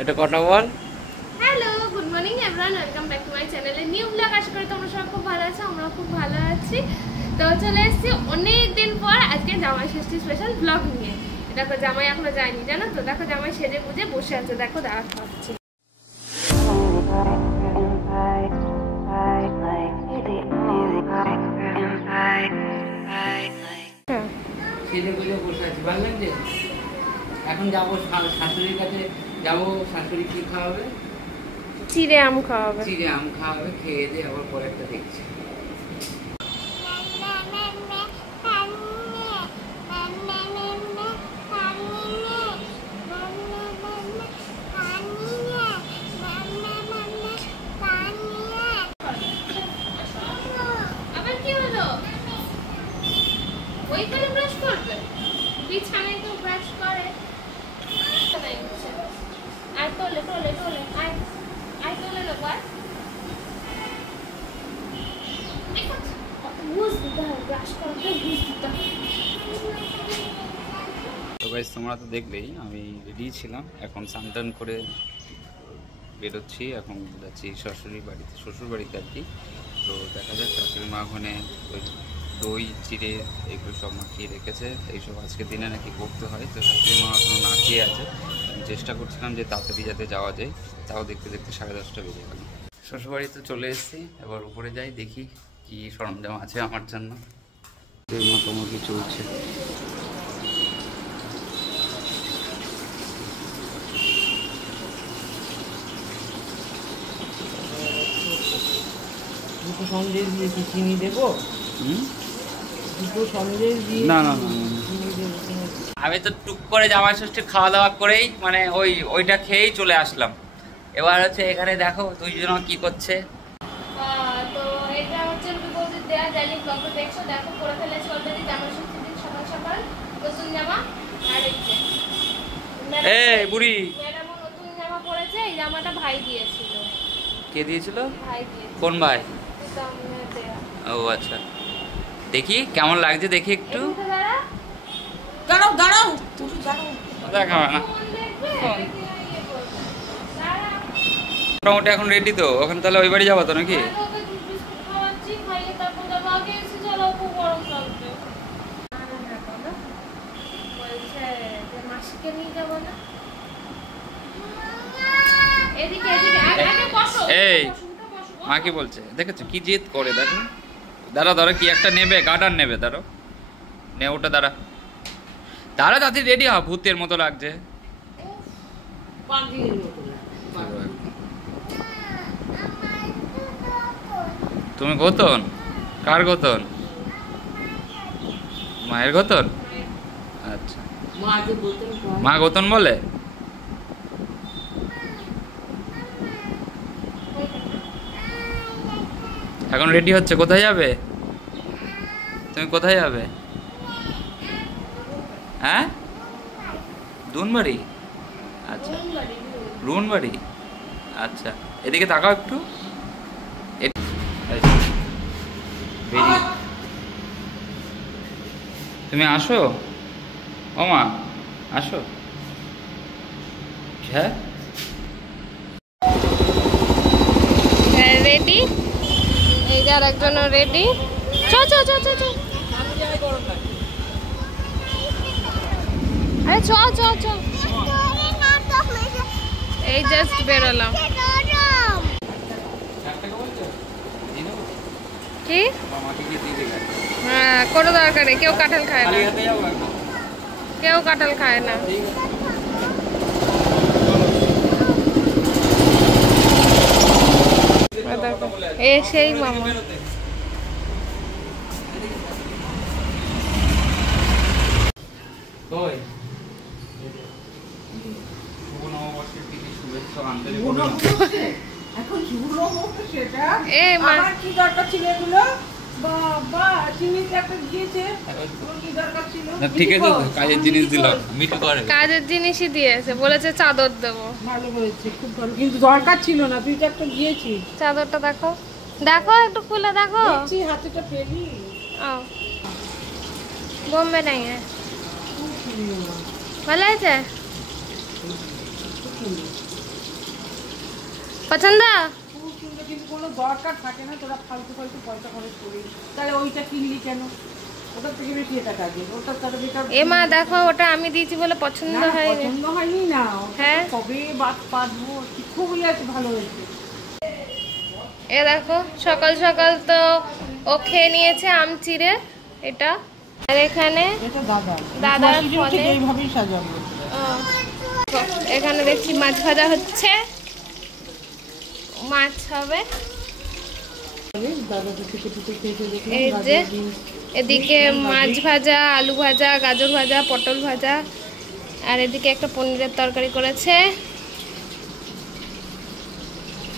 এটা কথা বল। Hello, good morning everyone, welcome back to my চ্যানেলে নিউ ব্লগ। আশা করি তোমরা সবাই খুব ভালো আছো, আমরাও খুব ভালো আছি। তো চলে এসেছি অনেক দিন পর আজকে জামাই ষষ্ঠী স্পেশাল ব্লগ নিয়ে। দেখো জামাই এখনো যায়নি, জানো তো। দেখো জামাই সেজে বুঝে বসে আছে, দেখো দাঁড়া খাচ্ছে। এখন যাবো শাশুড়ির কাছে, যাবো। শাশুড়ি কি খাওয়াবে? চিড়ে আম খাওয়াবে। চিড়ে আম খাওয়াবে, খেয়ে দিয়ে আবার পরে একটা দেখছি। আবার কি হলো? ওইখানে ব্রাশ করবে, বিছানায় তো ব্রাশ করে। আর তোলে তোলে তোলে, আয় আয় তোলে লো বাস। বুঝ দিতে হবে, ব্রাশ করতে বুঝ দিতে হবে। তো গাইস, তোমরা তো দেখলেই আমি রেডি ছিলাম। এখন স্নান করে বেরোচ্ছি, এখন যাচ্ছি শ্বশুর বাড়িতে আর কি। তো দেখা যাক শাশুড়ি মা ওখানে ওই দই চিড়ে এগুলো সব মাখিয়ে রেখেছে। এইসব আজকের দিনে নাকি করতে হয়। তো শাশুড়ি মা এখনো না খেয়ে আছে। আমি চেষ্টা করছিলাম যে তাড়াতাড়ি যাতে যাওয়া যায়, তাও দেখতে দেখতে 10:30 বেজে গেল। শ্বশুরবাড়িতে চলে এসেছি, এবার উপরে যাই, দেখি কি সরঞ্জাম আছে আমার জন্য। দই মাখামাখি চলছে। দুটো সন্দেশ দিয়েছি, চিনি দেবো? দুটো সন্দেশ দিয়ে না না আমি তো টুক করে জামাই ষষ্ঠী খাওয়া দাওয়া করেই মানে ওইটা খেয়েই চলে আসলাম। এবার হচ্ছে এখানে দেখো দুইজন কি করছে। তো এটা হচ্ছে রুবিবৌদির দেয়া ডেইলি ব্লগ। দেখছো, দেখো পরে ফেলেছে অলরেডি জামা ষষ্ঠীর দিন সকাল সকাল নতুন জামা। আর এই বুড়ি ম্যাডামও নতুন জামা পরেছে। এই জামাটা ভাই দিয়েছিল। কে দিয়েছিল? ভাই দিয়েছিল। কোন ভাই? প্রীতমের দেয়া। ও আচ্ছা, দেখি কেমন লাগছে, দেখি একটু। এদিকে দাঁড়া। দাঁড়াও দাঁড়াও, তুমি দাঁড়াও। দেখা না ফোন দেখবে, দেখি না ইয়ে করবে। দাঁড়া। মোটামুটি এখন রেডি তো? ওখানে তাহলে ওই বাড়ি যাবো তো নাকি? আমি ওকে দুধ বিস্কুট খাওয়াচ্ছি, খাইয়ে তারপর যাবো। আগে এসে চলো, খুব গরম লাগছে। বলছে যে মাসিকে নিয়ে যাবো না। এদিকে এদিকে আগে বসো। এই বসো, বসো। মা কি বলছে দেখেছো? কি জেদ করে দেখো। দাঁড়া দাঁড়া, কি একটা নেবে, গার্ডার নেবে। দাঁড়ো, নে ওটা। দাঁড়া দাঁড়া, তাড়াতাড়ি রেডি হ, ভূতের মতো লাগছে। পাগলের মতো লাগে। তুমি গতন? কার গতন? মায়ের গতন? আচ্ছা, মা যে বলতেন মা গতন বলে। এখন রেডি হচ্ছে, কোথায় যাবে? তুমি কোথায় যাবে? হ্যাঁ, দুনবাড়ি? আচ্ছা, রুনবাড়ি। আচ্ছা, এদিকে তাকাও একটু। তুমি আসো, ও মা আসো। হ্যাঁ রেডি। এই যে আর একজন রেডি। চ চ চ চ চ। আরে চ চ চ। এই জাস্ট বেরোলাম। কি? হ্যাঁ, কোনো দরকার নেই। কেউ কাঁঠাল খায় না, কেউ কাঁঠাল খায় না। সেই মামা এখন শুরু হচ্ছে সেটা। এ মা আমার কি দরকার ছিল এগুলো? বাবা চিনিতে একটা দিয়েছে, কি দরকার ছিল? ঠিক আছে, কাজের জিনিস দিলাম, মিঠু করে। কাজের জিনিসই দিয়েছে, বলেছে চাদর দেবো। ভালো হয়েছে, খুব ভালো, কিন্তু দরকার ছিল না, তুই তো একটা দিয়েছিস। চাদরটা দেখো, দেখো একটু খুলে দেখো। দেখছি হাতেটা পেলি। বোম্বে নাই ভালো আছে। সুন্দর, পছন্দ? খুব সুন্দর, কিন্তু কোনো দরকার থাকে না, তোরা ফালতু ফালতু পয়সা খরচ করিস। তাহলে ওইটা কিনলি কেন? ওটার থেকে বেশি এটা কাজে, ওটা তার বেকার। এ মা দেখো, ওটা আমি দিয়েছি বলে পছন্দ না, হয়নি। পছন্দ হয়নি না। হ্যাঁ। কবে বাদ পারবো, খুবই আছে, ভালো হয়েছে। এ দেখো, সকাল সকাল তো ও খেয়ে নিয়েছে আম চিড়ে এটা। আর এখানে এটা দাদা, দাদার মাসিরও ঠিক ফলে এইভাবেই সাজাবো। এখানে দেখছি মাছ ভাজা হচ্ছে, মাছ হবে। দাদাকে থেকে থেকে খেতে দেখলাম, এই যে গাজর বিনস। এদিকে মাছ ভাজা, আলু ভাজা, গাজর ভাজা, পটল ভাজা, আর এদিকে একটা পনিরের তরকারি করেছে।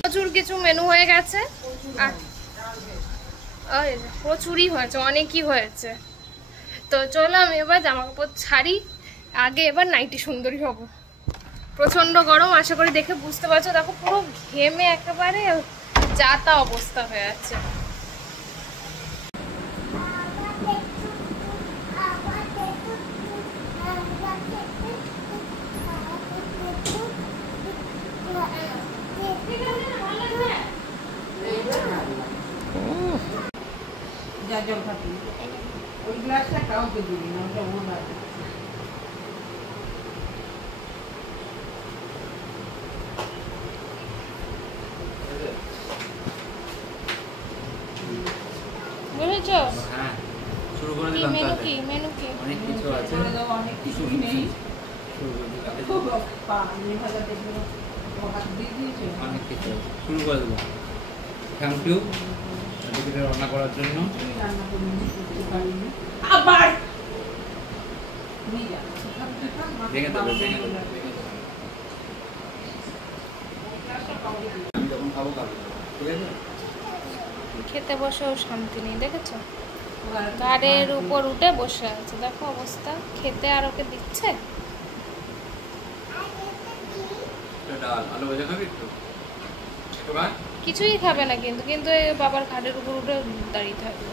প্রচুর কিছু মেনু হয়ে গেছে, আর প্রচুরই হয়েছে, অনেকই হয়েছে। তো চলো আমি এবার জামা কাপড় ছাড়ি, আগে এবার নাইটি সুন্দরী হব। প্রচন্ড গরম, আশা করি দেখে বুঝতে পারছো। দেখো পুরো ঘেমে একেবারে যা তা অবস্থা হয়ে আছে। যা জল খাবি, ওই গ্লাসটা কাউকে দিবি না, ওটা ওর আছে। বুঝেছো? হ্যাঁ, শুরু করে কি দিলাম মেনু, তাহলে। কি মেনু, কি অনেক কিছু আছে, করে দাও, অনেক কিছুই নেই। শুরু করে দিলাম। খুব পানি ভাজা দেখলো, ও হাত দিয়ে দিয়েছে। অনেক কিছু আছে, শুরু করে দিলাম। থ্যাংক ইউ এদিকে রান্না করার জন্য। তুই রান্না করে নিয়ে করতে পারিনি। আবার নিয়ে যা। ভেঙে দেবে, ভেঙে দেবে। আমি যখন খাবো খাবো, ঠিক আছে? খেতে বসেও শান্তি নেই, দেখেছো? গাড়ির উপর উঠে বসে আছে, দেখো অবস্থা। খেতে আর ওকে দিচ্ছে? ডাল আলু ভাজা খাবি একটু? একটু খা। কিছুই খাবে না, কিন্তু কিন্তু এই বাবার ঘাটের উপর উঠে দাঁড়িয়ে থাকবে।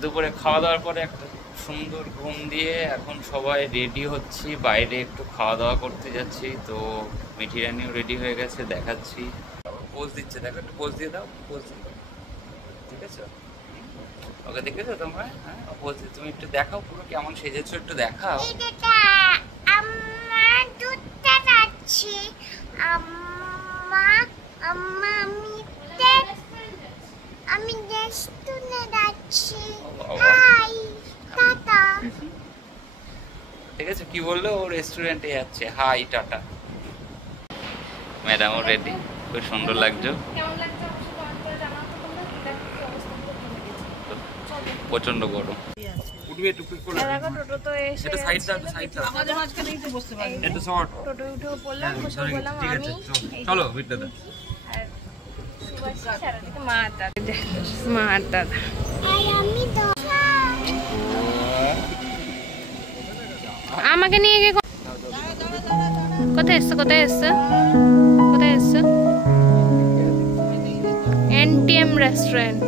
দুপুরে খাওয়া দাওয়ার পরে একটা সুন্দর ঘুম দিয়ে এখন সবাই রেডি হচ্ছি, বাইরে একটু খাওয়া দাওয়া করতে যাচ্ছি। তো মিঠি রানিও রেডি হয়ে গেছে, দেখাচ্ছি। পোজ দিচ্ছে, দেখো একটু পোজ দিয়ে দাও, পোজ দিয়ে দাও, ঠিক আছে? ওকে দেখেছো তোমরা? হ্যাঁ, পোজ দিয়ে তুমি একটু দেখাও পুরো কেমন সেজেছো, একটু দেখাও। আমি রেস্টুরেন্টে যাচ্ছি। বাবা। Hi tata. ঠিক আছে, কি বললো? ও রেস্টুরেন্টে যাচ্ছে, হাই টাটা। ম্যাডামও রেডি, খুব সুন্দর লাগছে। কেমন লাগছে অবশ্যই কমেন্ট করে জানাও তো তোমরা। দেখো কি অবস্থা, পুরো ঘেমে গেছে। প্রচন্ড গরম। উঠবে একটু করে। দেখো টোটো তো এসে এটা সাইড দাও, সাইড দাও। আমাদের মাঝখানেই তো বসতে পারি। একটু শর্ট। টোটো উঠে বললাম, বসে বললাম ঠিক আমি, আছে, চলো ভিড়টা দাও। আর সুভাষিস, আর ওদিকে মা আর দাদা। মা আর দাদা। আর আমি তো আমাকে নিয়ে গিয়ে কোথায় এসছো, কোথায় এসছো, কোথায় এসছো? NTM restaurant.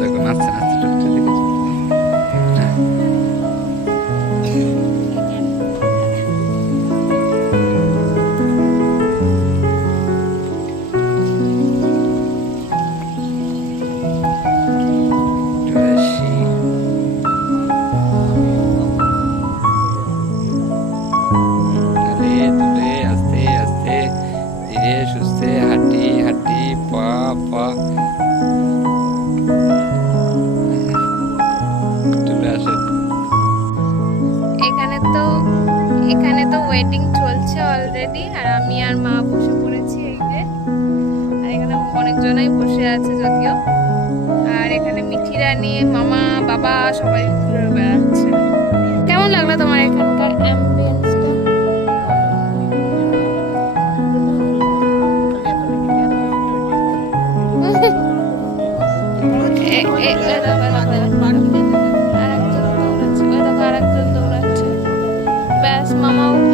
দেখো নাচতে নাচতে ঢুকছে, দেখেছো? এখানে তো ওয়েটিং চলছে অলরেডি, আর আমি আর মা বসে পড়েছি এই যে। আর এখানে অনেকজনই বসে আছে যদিও। আর এখানে মিঠি রানী, মামা, বাবা সবাই ঘুরে বেড়াচ্ছে। কেমন লাগলো তোমার এখানকার অ্যাম্বিয়েন্সটা? আরেকজন দৌড়াচ্ছে, ব্যাস।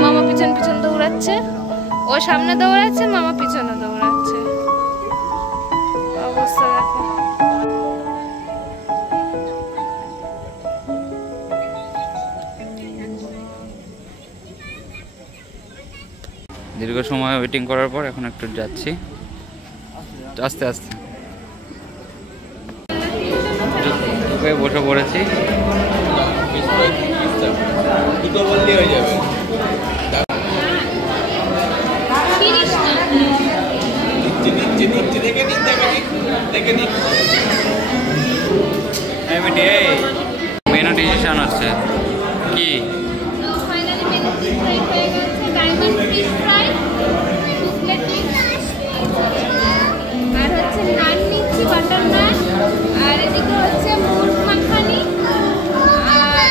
মামা পিছন পিছন দৌড়াচ্ছে, ও সামনে দৌড়াচ্ছে, মামা পিছনে দৌড়াচ্ছে। অবস্থা দেখো। দীর্ঘ সময় ওয়েটিং করার পর এখন একটু যাচ্ছি আস্তে আস্তে। ঢুকে বসে পড়েছি। দুটো বললেই হয়ে যাবে। মেনু ডিসিশন হচ্ছে কি? আর হচ্ছে নান নিচ্ছি, বাটার নান, আর এদিকে হচ্ছে মুরগ মাখানি আর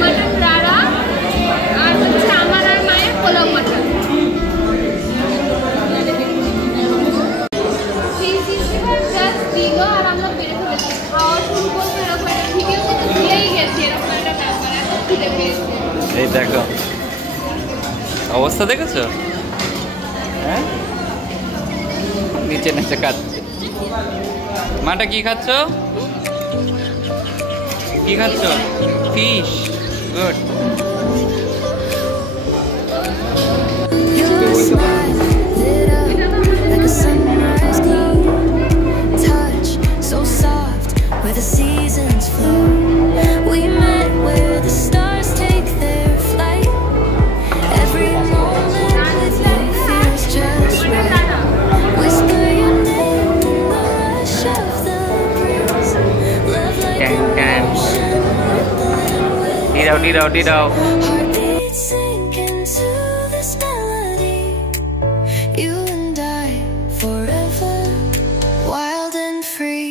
মটন রাড়া, আর হচ্ছে আমার আর মায়ের পোলাও মটন। সেই সিস্টেমে জাস্ট দিল আর আমরা বেড়ে ফেলেছি। খাওয়া শুরু করতে এরকম ভিডিও করতে ভুলেই গেছি, এরকম একটা ব্যাপার। এখন খিদে পেয়েছি। এই দেখো অবস্থা দেখেছো? হ্যাঁ, নিচে নিচে খাচ্ছে। মাটা কি খাচ্ছ? কি খাচ্ছ? Fish. Good. Your smile lit up like a sunrise glow. Touch so soft where the seasons flow. We met where the stars take their flight. Every moment with you feels just right. Whisper your name in the rush of the breeze. Love like Can, an can. ocean rippling with Didao. heartbeat sink into this melody. You and I forever, wild and free.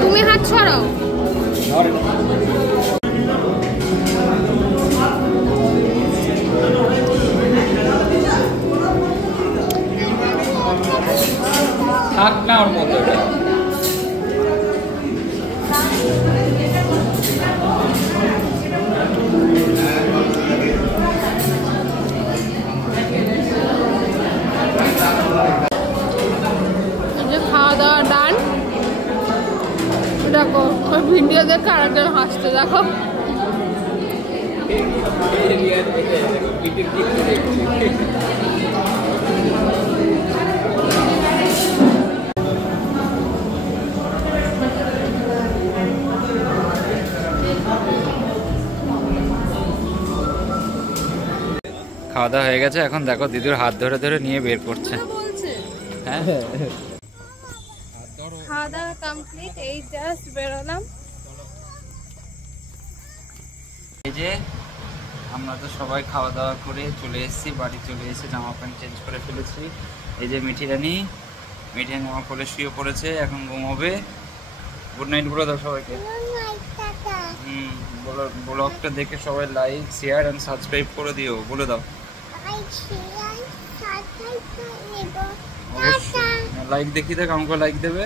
তুমি হাত ছড়াও। থাক না ওর মতো। খাওয়া দাওয়া ডান। দেখো ওই video দেখে আরেকজন হাসতে, দেখো। খাওয়া দাওয়া হয়ে গেছে, এখন দেখো দিদির হাত ধরে ধরে নিয়ে বের করছে। হ্যাঁ, খাওয়া দাওয়া কমপ্লিট, এই জাস্ট বেরোলাম। এই যে আমরা তো সবাই খাওয়া দাওয়া করে চলে এসেছি, বাড়ি চলে এসে জামা প্যান্ট চেঞ্জ করে ফেলেছি। এই যে মিঠি রানী আমার কোলে শুয়ে পড়েছে, এখন ঘুমোবে। গুড নাইট বলে দাও সবাইকে। ব্লগটা দেখে সবাই লাইক শেয়ার এন্ড সাবস্ক্রাইব করে দিও, বলে দাও। লাইক দেখি দেখ, আমাকে লাইক দেবে।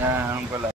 হ্যাঁ, আমাকে লাইক।